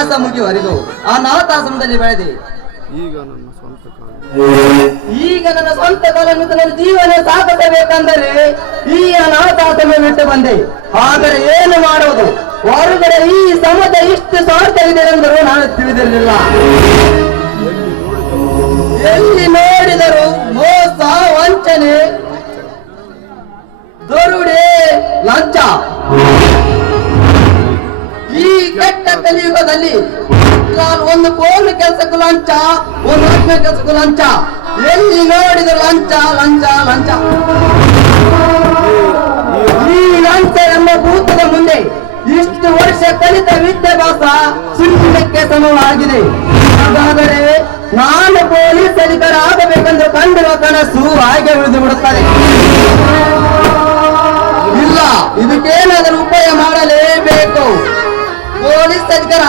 ವಿದ್ಯಾಭ್ಯಾಸ ಆ ಅನಾಥಾಶ್ರಮದಲ್ಲಿ ಬೆಳೆದೆ. ಈಗ ನನ್ನ ಸ್ವಂತ ಕಾಲ. ಈಗ ನನ್ನ ಸ್ವಂತ ಕಾಲ ನನ್ನ ಜೀವನ ಸಾಗಿಸಬೇಕಂದರೆ ಈ ಅನಾಥಾಶ್ರಮ ಬಿಟ್ಟು ಬಂದೆ. ಆದರೆ ಏನು ಮಾಡುವುದು? ಹೊರಗಡೆ ಈ ಸಮಾಜ ಇಷ್ಟು ಸ್ವಾರ್ಥ ಇದೆ ಎಂದರು ನಾನು ತಿಳಿದಿರಲಿಲ್ಲ. ಎಲ್ಲಿ ನೋಡಿದರು ಮೋಸ ವಂಚನೆ ದೊರುಡೆ ಲಂಚ. ಕಲಿಯುಗದಲ್ಲಿ ಒಂದು ಕೋಲು ಕೆಲಸಕ್ಕೂ ಲಂಚ, ಒಂದು ಲಕ್ಷ ಕೆಲಸಕ್ಕೂ ಲಂಚ. ಎಲ್ಲಿ ನೋಡಿದ್ರೆ ಲಂಚ ಲಂಚ ಲಂಚ. ಈ ಲಂಚ ಎಂಬ ಭೂತದ ಮುಂದೆ ಇಷ್ಟು ವರ್ಷ ಕಲಿತ ವಿದ್ಯಾಭ್ಯಾಸ ಸುಳ್ಳಿನಕ್ಕೆ ಸಮವಾಗಿದೆ ಹಾಗಾದರೆ ನಾನು ಪೊಲೀಸ್ ಅಧಿಕಾರ ಆಗಬೇಕೆಂದು ಕಂಡಿರುವ ಕನಸು ಹಾಗೆ ಉಳಿದು ಬಿಡುತ್ತದೆ. تقدر